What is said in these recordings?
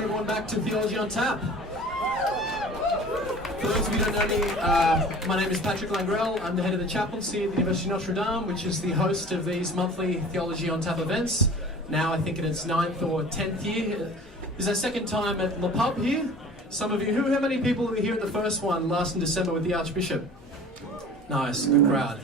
welcome everyone back to Theology on Tap. For those of you who don't know me, my name is Patrick Langrell. I'm the head of the chaplaincy at the University of Notre Dame, which is the host of these monthly Theology on Tap events. Now I think in its 9th or 10th year. This is our second time at Le Pub here. Some of you, how many people were here at the first one last in December with the Archbishop? Nice, good crowd.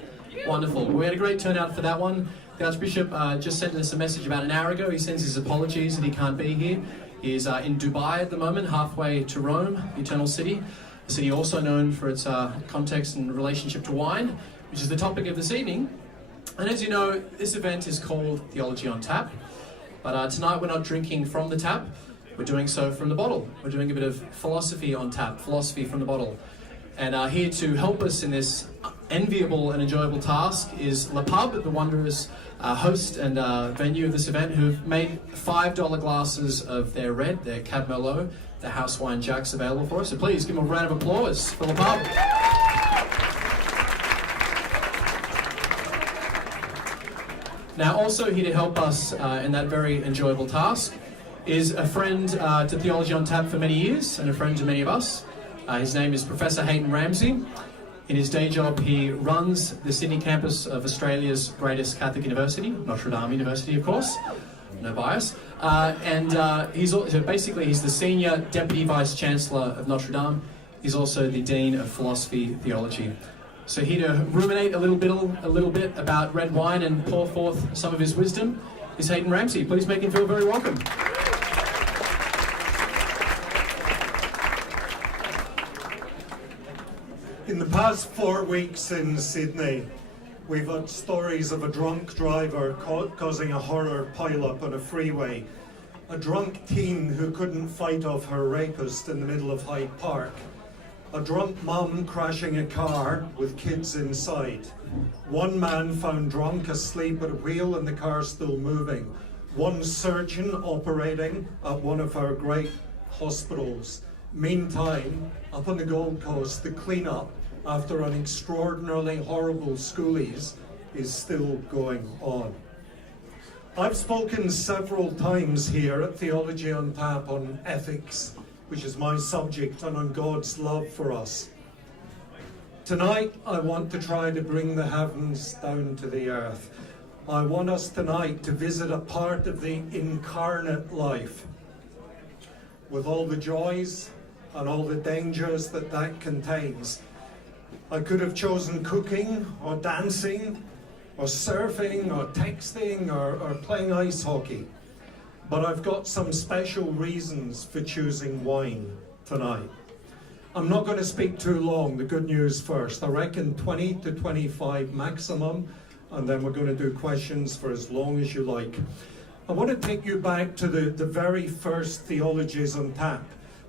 Wonderful. We had a great turnout for that one. The Archbishop just sent us a message about an hour ago. He sends his apologies that he can't be here. He is in Dubai at the moment, halfway to Rome, the Eternal City. A city also known for its context and relationship to wine, which is the topic of this evening. And as you know, this event is called Theology on Tap. But tonight we're not drinking from the tap. We're doing so from the bottle. We're doing a bit of philosophy on tap, philosophy from the bottle. And here to help us in this enviable and enjoyable task is Le Pub, the wondrous host and venue of this event, who've made $5 glasses of their red, their Cab Merlot, the house wine Jacks available for us. So please give them a round of applause for Le Pub. Now also here to help us in that very enjoyable task is a friend to Theology on Tap for many years and a friend to many of us. His name is Professor Hayden Ramsey. In his day job, he runs the Sydney campus of Australia's greatest Catholic university, Notre Dame University, of course. No bias. He's the Senior Deputy Vice Chancellor of Notre Dame. He's also the Dean of Philosophy Theology. So here to ruminate a little bit about red wine and pour forth some of his wisdom is Hayden Ramsey. Please make him feel very welcome. In the past 4 weeks in Sydney, we've had stories of a drunk driver causing a horror pileup on a freeway, a drunk teen who couldn't fight off her rapist in the middle of Hyde Park, a drunk mum crashing a car with kids inside, one man found drunk asleep at a wheel and the car still moving, one surgeon operating at one of our great hospitals. Meantime, up on the Gold Coast, the clean-up after an extraordinarily horrible schoolies is still going on. I've spoken several times here at Theology on Tap on ethics, which is my subject, and on God's love for us. Tonight, I want to try to bring the heavens down to the earth. I want us tonight to visit a part of the incarnate life, with all the joys and all the dangers that contains. I could have chosen cooking or dancing or surfing or texting or playing ice hockey, but I've got some special reasons for choosing wine tonight. I'm not going to speak too long. The good news first. I reckon 20 to 25 maximum, and then we're going to do questions for as long as you like. I want to take you back to the very first Theologies on Tap.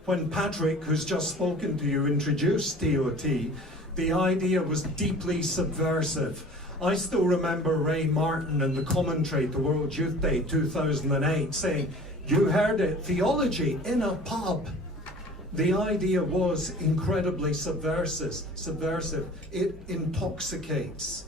When Patrick, who's just spoken to you, introduced TOT, the idea was deeply subversive. I still remember Ray Martin in the commentary to World Youth Day 2008 saying, "You heard it, theology in a pub." The idea was incredibly subversive. It intoxicates.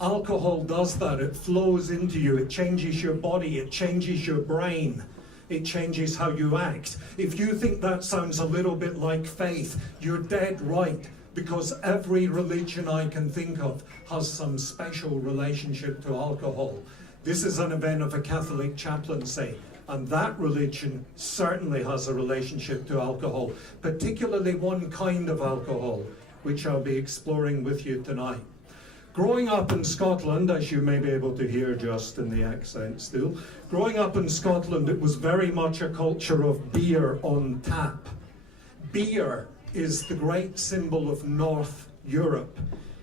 Alcohol does that. It flows into you. It changes your body. It changes your brain. It changes how you act. If you think that sounds a little bit like faith, you're dead right, because every religion I can think of has some special relationship to alcohol. This is an event of a Catholic chaplaincy, and that religion certainly has a relationship to alcohol, particularly one kind of alcohol, which I'll be exploring with you tonight. Growing up in Scotland, as you may be able to hear just in the accent still, growing up in Scotland, it was very much a culture of beer on tap. Beer is the great symbol of North Europe.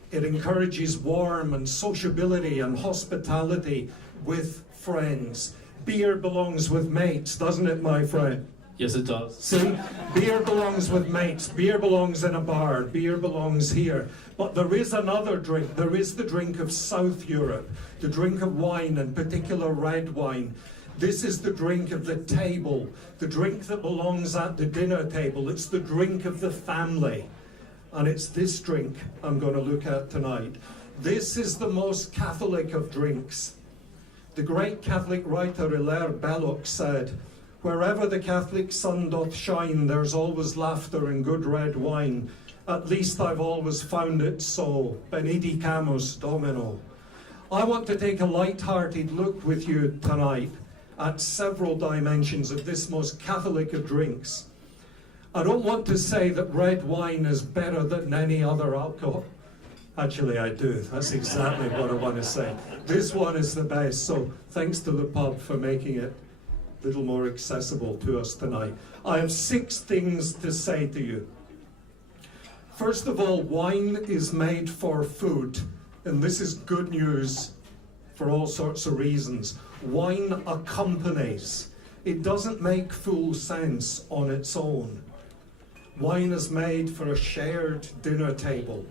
It encourages warmth and sociability and hospitality with friends. Beer belongs with mates, doesn't it, my friend? Yes, it does. See, beer belongs with mates. Beer belongs in a bar. Beer belongs here. But there is another drink. There is the drink of South Europe, the drink of wine, in particular red wine. This is the drink of the table, the drink that belongs at the dinner table. It's the drink of the family. And it's this drink I'm going to look at tonight. This is the most Catholic of drinks. The great Catholic writer Hilaire Belloc said, Wherever the Catholic sun doth shine, there's always laughter and good red wine. At least I've always found it so. Benedicamus Domino. I want to take a light-hearted look with you tonight at several dimensions of this most Catholic of drinks. I don't want to say that red wine is better than any other alcohol. Actually, I do. That's exactly what I want to say. This one is the best, so thanks to the pub for making it a little more accessible to us tonight. I have 6 things to say to you. First of all, wine is made for food, and this is good news for all sorts of reasons. Wine accompanies. It doesn't make full sense on its own. Wine is made for a shared dinner table.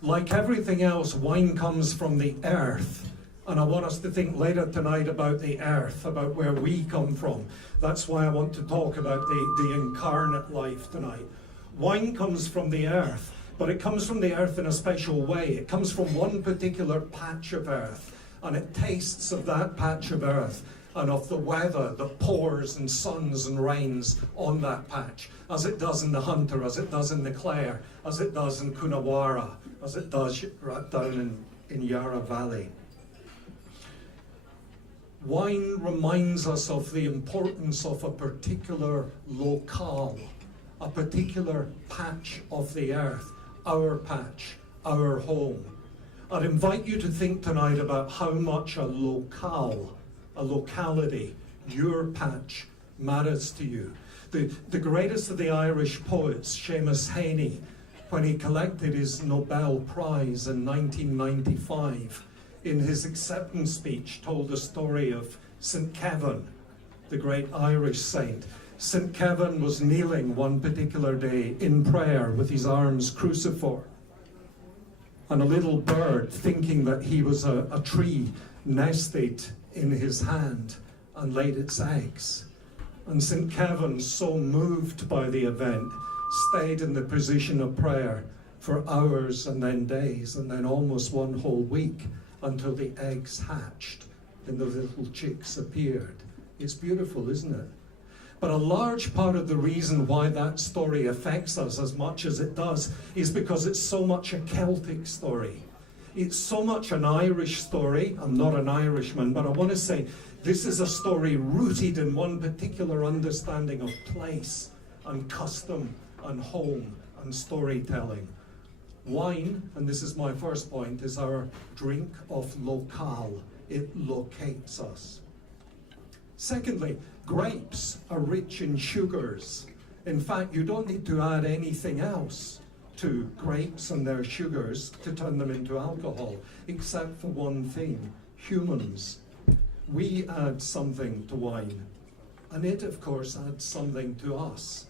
Like everything else, wine comes from the earth. And I want us to think later tonight about the earth, about where we come from. That's why I want to talk about the incarnate life tonight. Wine comes from the earth, but it comes from the earth in a special way. It comes from one particular patch of earth, and it tastes of that patch of earth and of the weather that pours and suns and rains on that patch, as it does in the Hunter, as it does in the Clare, as it does in Coonawarra, as it does right down in Yarra Valley. Wine reminds us of the importance of a particular locale, a particular patch of the earth, our patch, our home. I'd invite you to think tonight about how much a locale, a locality, your patch, matters to you. The greatest of the Irish poets, Seamus Heaney, when he collected his Nobel Prize in 1995, in his acceptance speech, told the story of St. Kevin, the great Irish saint. St. Kevin was kneeling one particular day in prayer with his arms cruciform, and a little bird, thinking that he was a tree, nested in his hand and laid its eggs. And St. Kevin, so moved by the event, stayed in the position of prayer for hours and then days and then almost one whole week until the eggs hatched and the little chicks appeared. It's beautiful, isn't it? But a large part of the reason why that story affects us as much as it does is because it's so much a Celtic story. It's so much an Irish story. I'm not an Irishman, but I want to say this is a story rooted in one particular understanding of place and custom and home and storytelling. Wine, and this is my first point, is our drink of locale. It locates us. Secondly, grapes are rich in sugars. In fact, you don't need to add anything else to grapes and their sugars to turn them into alcohol, except for one thing: humans. We add something to wine, and it, of course, adds something to us.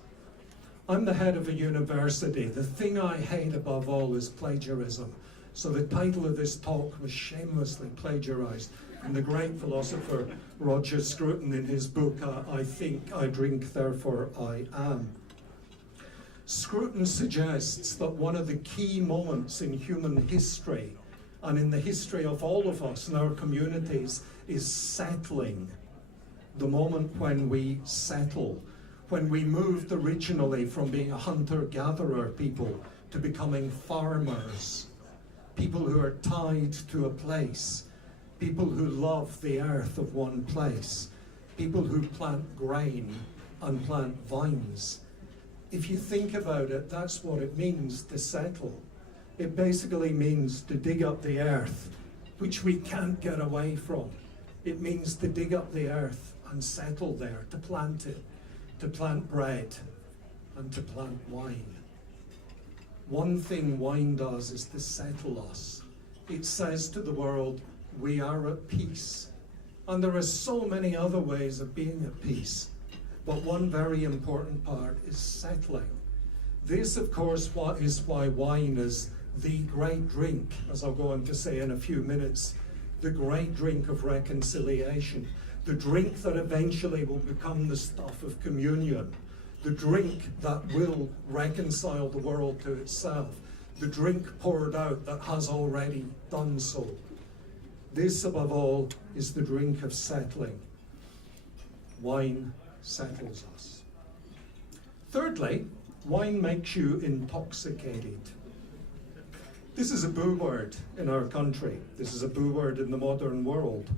I'm the head of a university. The thing I hate above all is plagiarism. So the title of this talk was shamelessly plagiarized. And the great philosopher Roger Scruton, in his book, I Think, I Drink, Therefore I Am. Scruton suggests that one of the key moments in human history, and in the history of all of us in our communities, is settling. The moment when we settle. When we moved originally from being a hunter-gatherer people to becoming farmers, people who are tied to a place, people who love the earth of one place, people who plant grain and plant vines. If you think about it, that's what it means to settle. It basically means to dig up the earth, which we can't get away from. It means to dig up the earth and settle there, to plant it. To plant bread and to plant wine. One thing wine does is to settle us. It says to the world, we are at peace. And there are so many other ways of being at peace. But one very important part is settling. This, of course, is why wine is the great drink, as I'll go on to say in a few minutes, the great drink of reconciliation. The drink that eventually will become the stuff of communion. The drink that will reconcile the world to itself. The drink poured out that has already done so. This, above all, is the drink of settling. Wine settles us. Thirdly, wine makes you intoxicated. This is a boo word in our country. This is a boo word in the modern world.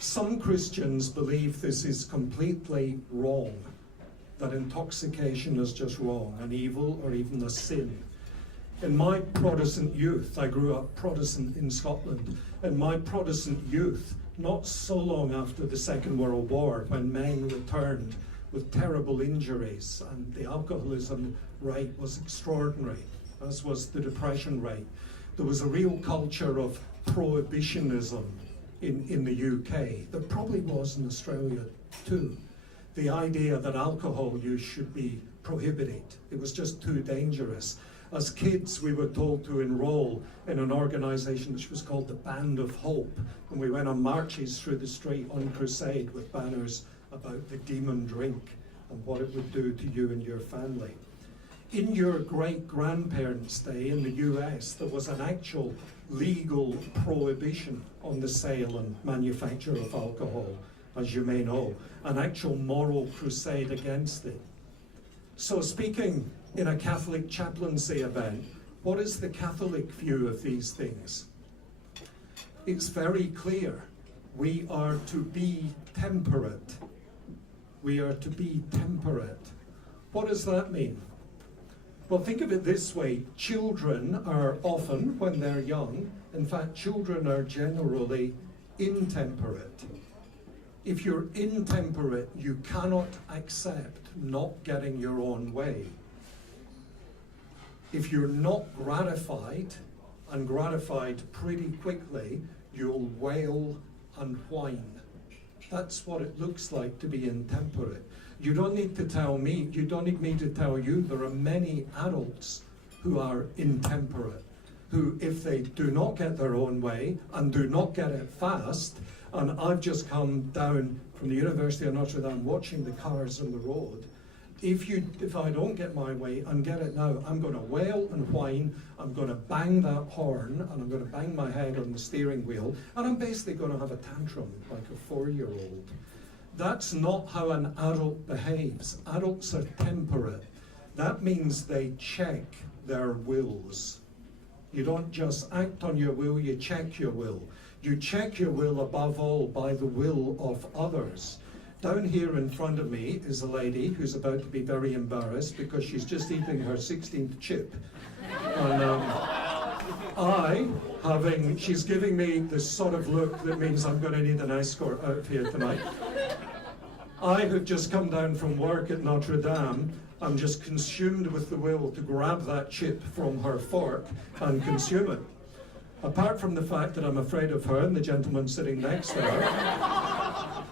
Some Christians believe this is completely wrong, that intoxication is just wrong, an evil or even a sin. In my Protestant youth, I grew up Protestant in Scotland, in my Protestant youth, not so long after the Second World War, when men returned with terrible injuries and the alcoholism rate was extraordinary, as was the depression rate. There was a real culture of prohibitionism in the UK. There probably was in Australia too. The idea that alcohol use should be prohibited. It was just too dangerous. As kids, we were told to enroll in an organisation which was called the Band of Hope, and we went on marches through the street on crusade with banners about the demon drink and what it would do to you and your family. In your great-grandparents' day in the US, there was an actual legal prohibition on the sale and manufacture of alcohol, as you may know, an actual moral crusade against it. So speaking in a Catholic chaplaincy event, what is the Catholic view of these things? It's very clear. We are to be temperate. We are to be temperate. What does that mean? Well, think of it this way. Children are often, when they're young, in fact, children are generally intemperate. If you're intemperate, you cannot accept not getting your own way. If you're not gratified, and gratified pretty quickly, you'll wail and whine. That's what it looks like to be intemperate. You don't need to tell me, you don't need me to tell you, there are many adults who are intemperate, who, if they do not get their own way and do not get it fast, and I've just come down from the University of Notre Dame watching the cars on the road, if I don't get my way and get it now, I'm going to wail and whine, I'm going to bang that horn, and I'm going to bang my head on the steering wheel, and I'm basically going to have a tantrum like a 4-year-old. That's not how an adult behaves. Adults are temperate. That means they check their wills. You don't just act on your will, you check your will. You check your will above all by the will of others. Down here in front of me is a lady who's about to be very embarrassed because she's just eating her 16th chip. And she's giving me this sort of look that means I'm going to need an escort out of here tonight. I have just come down from work at Notre Dame. I'm just consumed with the will to grab that chip from her fork and consume it. Apart from the fact that I'm afraid of her and the gentleman sitting next to her,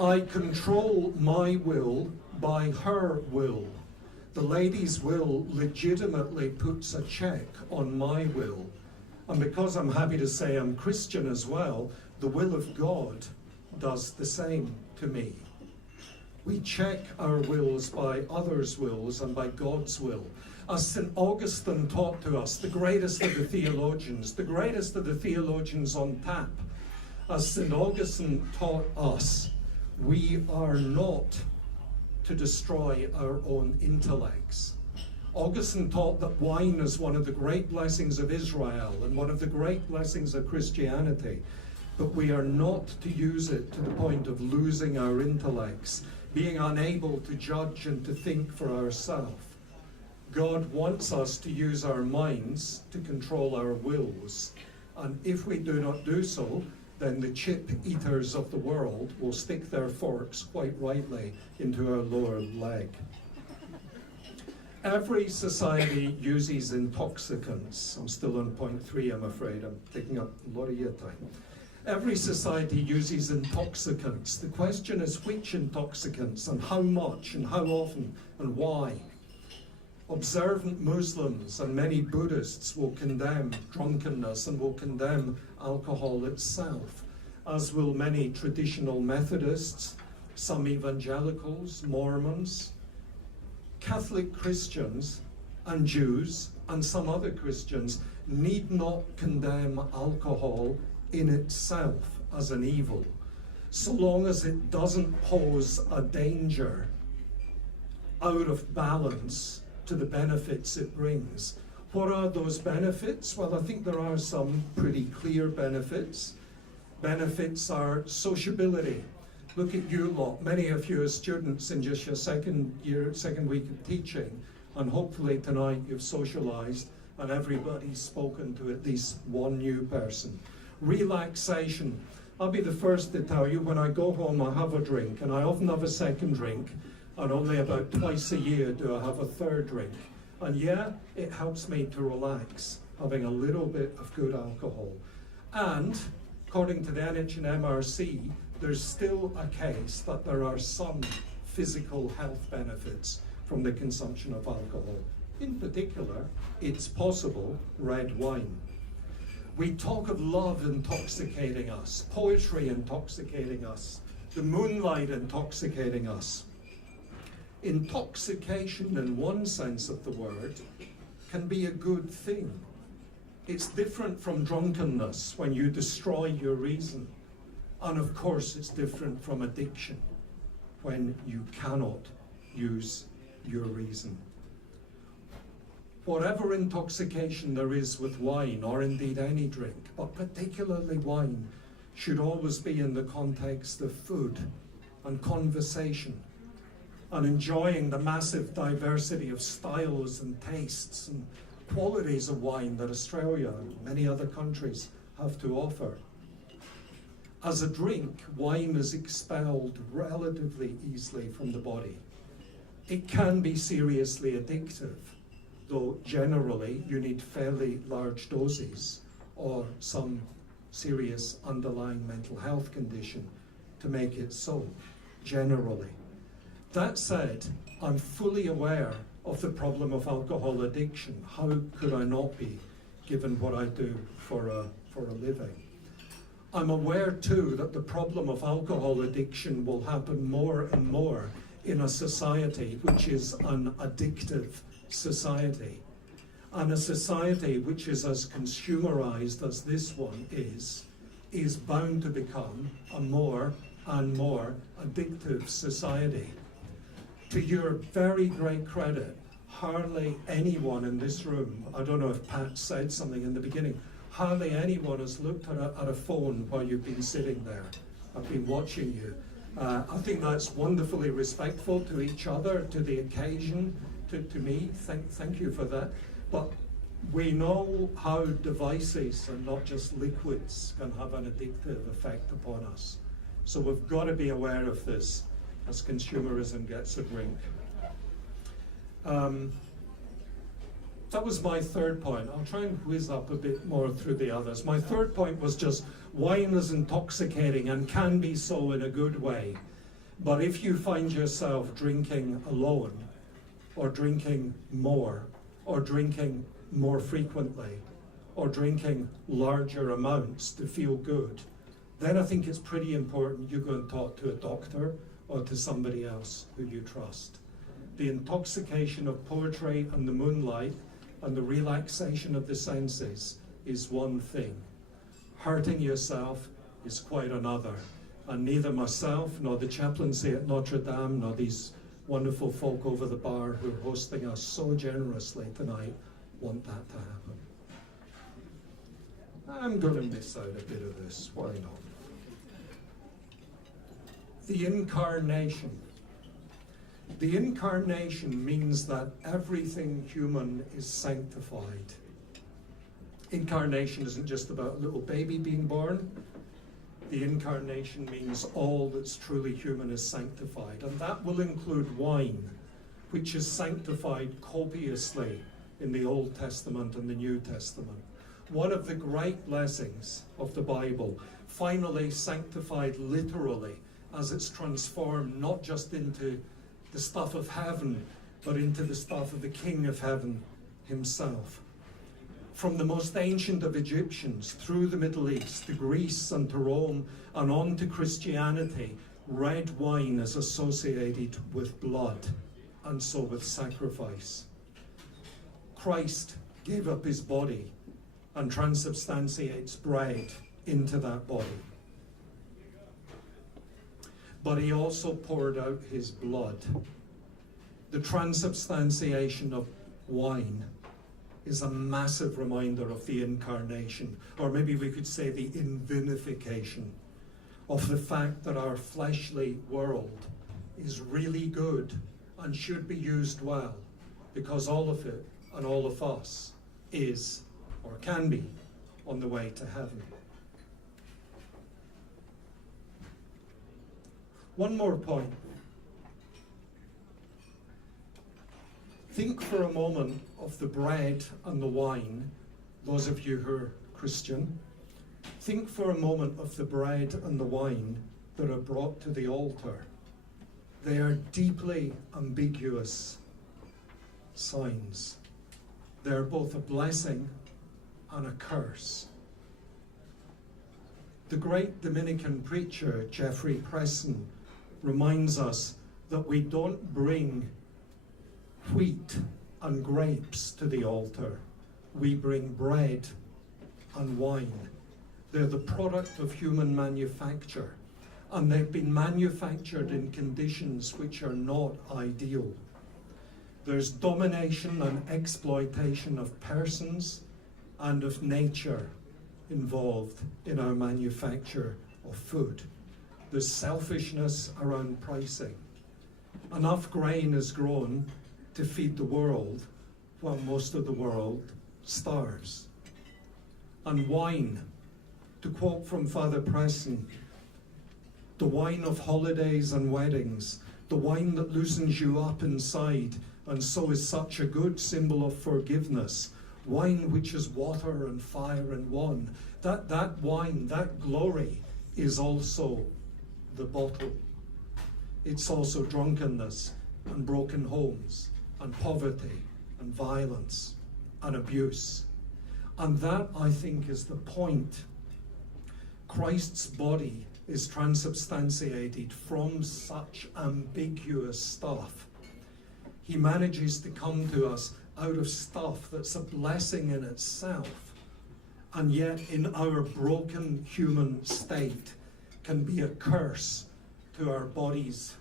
I control my will by her will. The lady's will legitimately puts a check on my will. And because I'm happy to say I'm Christian as well, the will of God does the same to me. We check our wills by others' wills and by God's will. As St. Augustine taught to us, the greatest of the theologians on tap, as St. Augustine taught us, we are not to destroy our own intellects. Augustine taught that wine is one of the great blessings of Israel and one of the great blessings of Christianity, but we are not to use it to the point of losing our intellects, being unable to judge and to think for ourselves. God wants us to use our minds to control our wills, and if we do not do so, then the chip eaters of the world will stick their forks quite rightly into our lower leg. Every society uses intoxicants. I'm still on point 3, I'm afraid. I'm taking up a lot of your time. Every society uses intoxicants. The question is which intoxicants and how much and how often and why. Observant Muslims and many Buddhists will condemn drunkenness and will condemn alcohol itself, as will many traditional Methodists, some evangelicals, Mormons, Catholic Christians and Jews and some other Christians need not condemn alcohol in itself as an evil, so long as it doesn't pose a danger out of balance to the benefits it brings. What are those benefits? Well, I think there are some pretty clear benefits. Benefits are sociability. Look at you lot, many of you are students in just your second week of teaching, and hopefully tonight you've socialized and everybody's spoken to at least one new person. Relaxation. I'll be the first to tell you, when I go home I have a drink, and I often have a second drink, and only about twice a year do I have a third drink. And yeah, it helps me to relax, having a little bit of good alcohol. And according to the NHMRC, there's still a case that there are some physical health benefits from the consumption of alcohol. In particular, it's possible red wine. We talk of love intoxicating us, poetry intoxicating us, the moonlight intoxicating us. Intoxication, in one sense of the word, can be a good thing. It's different from drunkenness, when you destroy your reason. And of course, it's different from addiction, when you cannot use your reason. Whatever intoxication there is with wine, or indeed any drink, but particularly wine, should always be in the context of food and conversation, and enjoying the massive diversity of styles and tastes and qualities of wine that Australia and many other countries have to offer. As a drink, wine is expelled relatively easily from the body. It can be seriously addictive, though generally you need fairly large doses or some serious underlying mental health condition to make it so, generally. That said, I'm fully aware of the problem of alcohol addiction. How could I not be, given what I do for a living? I'm aware too that the problem of alcohol addiction will happen more and more in a society which is an addictive society, and a society which is as consumerized as this one is bound to become a more and more addictive society. To your very great credit, hardly anyone in this room, I don't know if Pat said something in the beginning, hardly anyone has looked at a phone while you've been sitting there. I've been watching you. I think that's wonderfully respectful to each other, to the occasion, to me. Thank you for that. But we know how devices and not just liquids can have an addictive effect upon us. So we've got to be aware of this as consumerism gets a drink. That was my third point. I'll try and whiz up a bit more through the others. My third point was just wine is intoxicating and can be so in a good way. But if you find yourself drinking alone, or drinking more, or drinking more frequently, or drinking larger amounts to feel good, then I think it's pretty important you go and talk to a doctor or to somebody else who you trust. The intoxication of poetry and the moonlight and the relaxation of the senses is one thing. Hurting yourself is quite another. And neither myself, nor the chaplaincy at Notre Dame, nor these wonderful folk over the bar who are hosting us so generously tonight want that to happen. I'm going to miss out a bit of this, why not? The Incarnation. The Incarnation means that everything human is sanctified. Incarnation isn't just about a little baby being born. The Incarnation means all that's truly human is sanctified, and that will include wine, which is sanctified copiously in the Old Testament and the New Testament. One of the great blessings of the Bible, finally sanctified literally, as it's transformed not just into the stuff of heaven, but into the stuff of the King of Heaven himself. From the most ancient of Egyptians, through the Middle East, to Greece and to Rome, and on to Christianity, red wine is associated with blood, and so with sacrifice. Christ gave up his body and transubstantiates bread into that body. But he also poured out his blood. The transubstantiation of wine is a massive reminder of the incarnation, or maybe we could say the invinification of the fact that our fleshly world is really good and should be used well, because all of it and all of us is or can be on the way to heaven. One more point. Think for a moment of the bread and the wine, those of you who are Christian. Think for a moment of the bread and the wine that are brought to the altar. They are deeply ambiguous signs. They're both a blessing and a curse. The great Dominican preacher, Jeffrey Preston, reminds us that we don't bring wheat and grapes to the altar. We bring bread and wine. They're the product of human manufacture, and they've been manufactured in conditions which are not ideal. There's domination and exploitation of persons and of nature involved in our manufacture of food. There's selfishness around pricing. Enough grain is grown to feed the world while most of the world starves. And wine, to quote from Father Preston, the wine of holidays and weddings, the wine that loosens you up inside and so is such a good symbol of forgiveness, wine which is water and fire in one. That wine, that glory is also the bottle. It's also drunkenness and broken homes and poverty and violence and abuse. And that, I think, is the point. Christ's body is transubstantiated from such ambiguous stuff. He manages to come to us out of stuff that's a blessing in itself, and yet in our broken human state can be a curse to our bodies,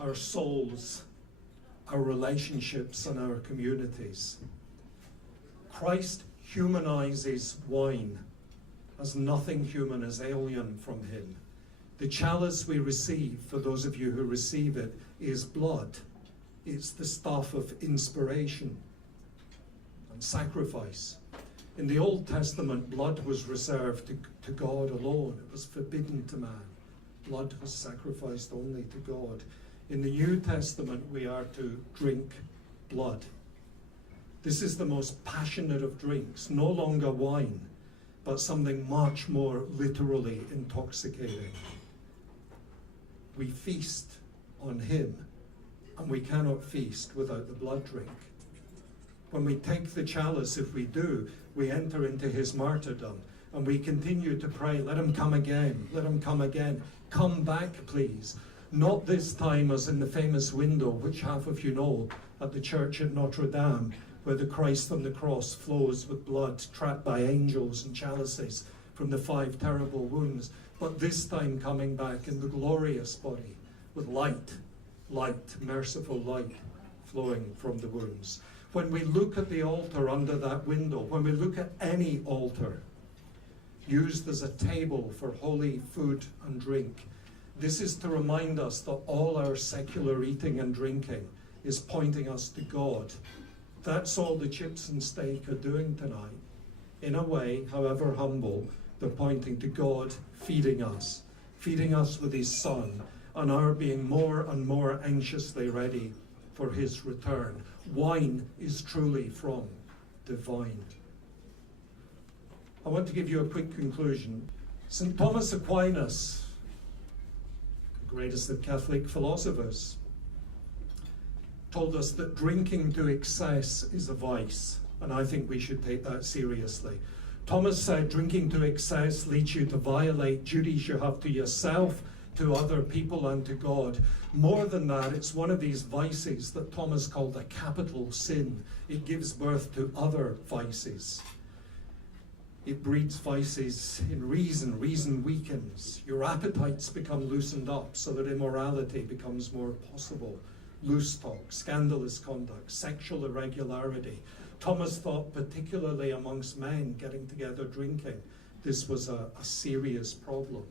our souls, our relationships, and our communities. Christ humanizes wine, as nothing human is alien from him. The chalice we receive, for those of you who receive it, is blood. It's the stuff of inspiration and sacrifice. In the Old Testament, blood was reserved to God alone. It was forbidden to man. Blood was sacrificed only to God. In the New Testament, we are to drink blood. This is the most passionate of drinks, no longer wine, but something much more literally intoxicating. We feast on him, and we cannot feast without the blood drink. When we take the chalice, if we do, we enter into his martyrdom, and we continue to pray, let him come again, let him come again. Come back, please. Not this time as in the famous window, which half of you know, at the church at Notre Dame, where the Christ on the cross flows with blood trapped by angels and chalices from the 5 terrible wounds, but this time coming back in the glorious body with light, merciful light flowing from the wounds. When we look at the altar under that window, when we look at any altar used as a table for holy food and drink, this is to remind us that all our secular eating and drinking is pointing us to God. That's all the chips and steak are doing tonight. In a way, however humble, they're pointing to God feeding us with his Son, and our being more and more anxiously ready for his return. Wine is truly from divine. I want to give you a quick conclusion. St. Thomas Aquinas, the greatest of Catholic philosophers, told us that drinking to excess is a vice, and I think we should take that seriously. Thomas said drinking to excess leads you to violate duties you have to yourself, to other people, and to God. More than that, it's one of these vices that Thomas called a capital sin. It gives birth to other vices. It breeds vices in reason. Reason weakens. Your appetites become loosened up so that immorality becomes more possible. loose talk, scandalous conduct, sexual irregularity. Thomas thought, particularly amongst men getting together drinking, this was a serious problem.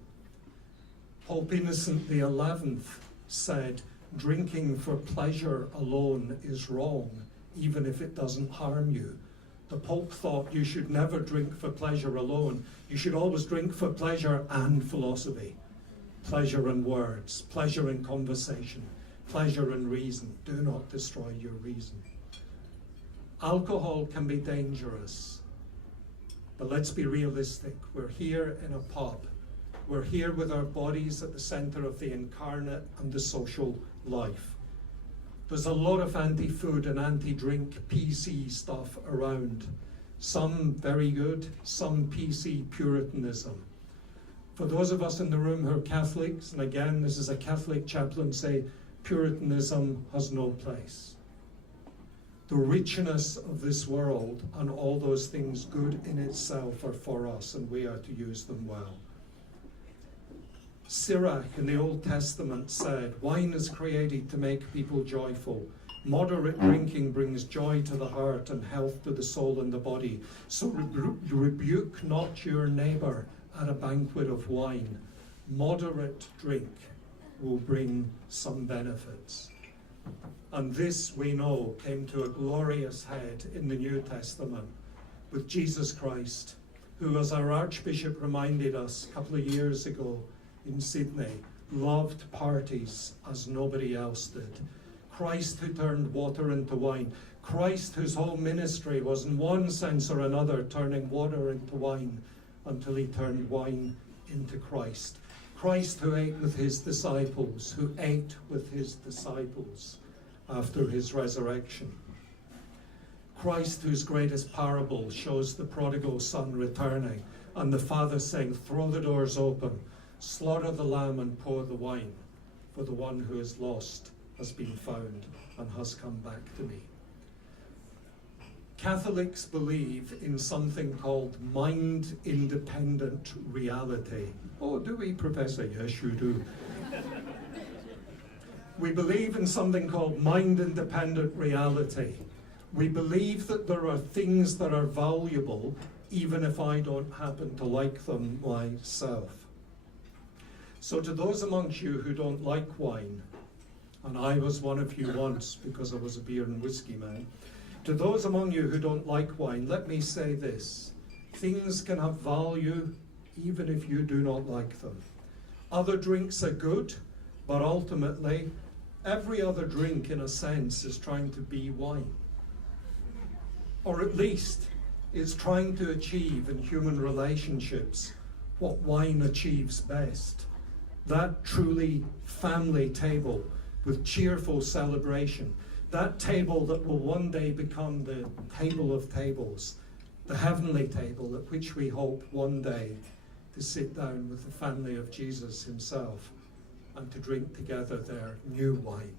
Pope Innocent XI said, drinking for pleasure alone is wrong, even if it doesn't harm you. The Pope thought you should never drink for pleasure alone. You should always drink for pleasure and philosophy. Pleasure in words, pleasure in conversation, pleasure in reason. Do not destroy your reason. Alcohol can be dangerous, but let's be realistic. We're here in a pub. We're here with our bodies at the center of the incarnate and the social life. There's a lot of anti-food and anti-drink PC stuff around. Some very good, some PC Puritanism. For those of us in the room who are Catholics, and again, this is a Catholic chaplaincy, Puritanism has no place. The richness of this world and all those things good in itself are for us, and we are to use them well. Sirach in the Old Testament said, wine is created to make people joyful. Moderate drinking brings joy to the heart and health to the soul and the body. So rebuke not your neighbor at a banquet of wine. Moderate drink will bring some benefits. And this, we know, came to a glorious head in the New Testament with Jesus Christ, who, as our Archbishop reminded us a couple of years ago in Sydney, loved parties as nobody else did. Christ who turned water into wine. Christ whose whole ministry was in one sense or another turning water into wine until he turned wine into Christ. Christ who ate with his disciples, who ate with his disciples after his resurrection. Christ whose greatest parable shows the prodigal son returning and the father saying, throw the doors open, slaughter the lamb and pour the wine, for the one who is lost has been found and has come back to me. Catholics believe in something called mind-independent reality. Oh, do we, Professor? Yes, you do. We believe in something called mind-independent reality. We believe that there are things that are valuable, even if I don't happen to like them myself. So to those amongst you who don't like wine, and I was one of you once because I was a beer and whiskey man, to those among you who don't like wine, let me say this. Things can have value even if you do not like them. Other drinks are good, but ultimately, every other drink, in a sense, is trying to be wine. Or at least, it's trying to achieve in human relationships what wine achieves best. That truly family table with cheerful celebration. That table that will one day become the table of tables, the heavenly table at which we hope one day to sit down with the family of Jesus himself and to drink together their new wine.